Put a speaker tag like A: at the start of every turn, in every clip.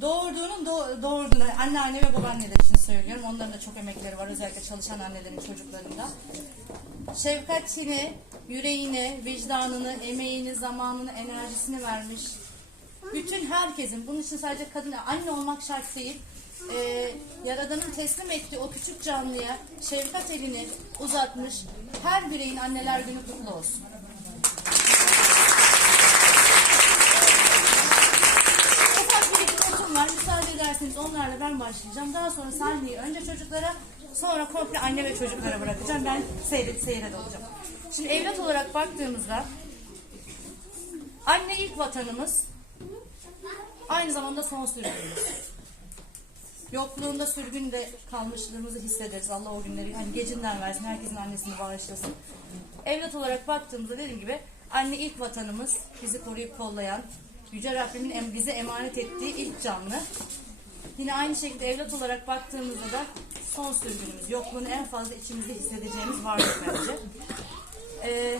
A: Doğurduğunun do- doğurduğunu anneanne ve babaanneler için söylüyorum. Onların da çok emekleri var özellikle çalışan annelerin çocuklarında. Şefkatini, yüreğini, vicdanını, emeğini, zamanını, enerjisini vermiş. Bütün herkesin, bunun için sadece kadın, anne olmak şart değil. Ee, Yaradan'ın teslim ettiği o küçük canlıya şefkat elini uzatmış. Her bireyin anneler günü kutlu olsun. Ufak bir iki notum var. Müsaade ederseniz onlarla ben başlayacağım. Daha sonra sahneyi önce çocuklara sonra komple anne ve çocuklara bırakacağım. Ben seyret, seyret olacağım. Şimdi evlat olarak baktığımızda anne ilk vatanımız aynı zamanda son sürgünümüz. Yokluğunda sürgünde kalmışlığımızı hissederiz. Allah o günleri hani gecinden versin, herkesin annesini bağışlasın. Evlat olarak baktığımızda dediğim gibi anne ilk vatanımız, bizi koruyup kollayan, Yüce Rabbimin bize emanet ettiği ilk canlı. Yine aynı şekilde evlat olarak baktığımızda da son sürgünümüz, yokluğunu en fazla içimizde hissedeceğimiz varlık bence. Ee,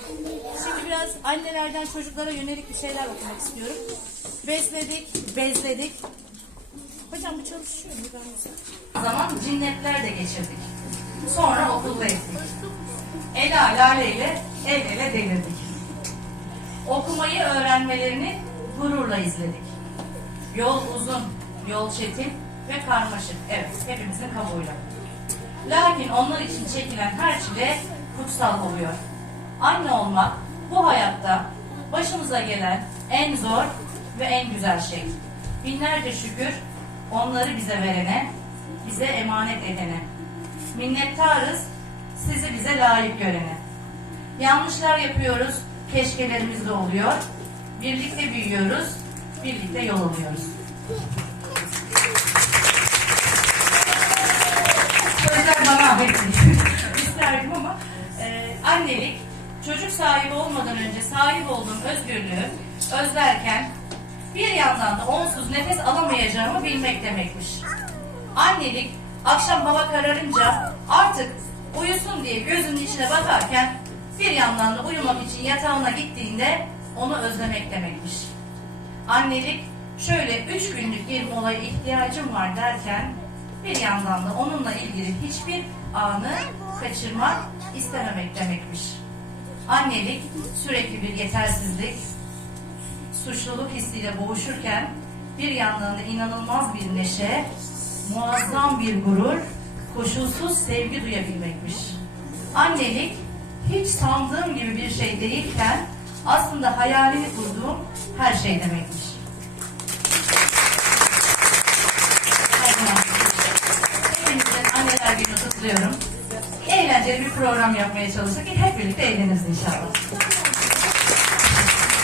A: şimdi biraz annelerden çocuklara yönelik bir şeyler okumak istiyorum. Besledik, bezledik, Hocam bu çalışıyor mu? Ben mesela... Zaman cinnetler de geçirdik. Sonra okulda ettik. Ela Lale ile el ele delirdik. Okumayı öğrenmelerini gururla izledik. Yol uzun, yol çetin ve karmaşık. Evet, hepimizin kabulü. Lakin onlar için çekilen her çile kutsal oluyor. Anne olmak bu hayatta başımıza gelen en zor ve en güzel şey. Binlerce şükür onları bize verene, bize emanet edene. Minnettarız sizi bize layık görene. Yanlışlar yapıyoruz, keşkelerimiz de oluyor. Birlikte büyüyoruz, birlikte yol alıyoruz. Değil. İsterdim ama e, annelik çocuk sahibi olmadan önce sahip olduğum özgürlüğü özlerken bir yandan da onsuz nefes alamayacağımı bilmek demekmiş. Annelik akşam hava kararınca artık uyusun diye gözünün içine bakarken bir yandan da uyumak için yatağına gittiğinde onu özlemek demekmiş. Annelik şöyle üç günlük bir molaya ihtiyacım var derken bir yandan da onunla ilgili hiçbir anı kaçırmak istememek demekmiş. Annelik sürekli bir yetersizlik, suçluluk hissiyle boğuşurken bir yandan da inanılmaz bir neşe, muazzam bir gurur, koşulsuz sevgi duyabilmekmiş. Annelik hiç sandığım gibi bir şey değilken aslında hayalini kurduğum her şey demekmiş. Eğlenceli bir program yapmaya çalıştık. Hep birlikte eğleniriz inşallah.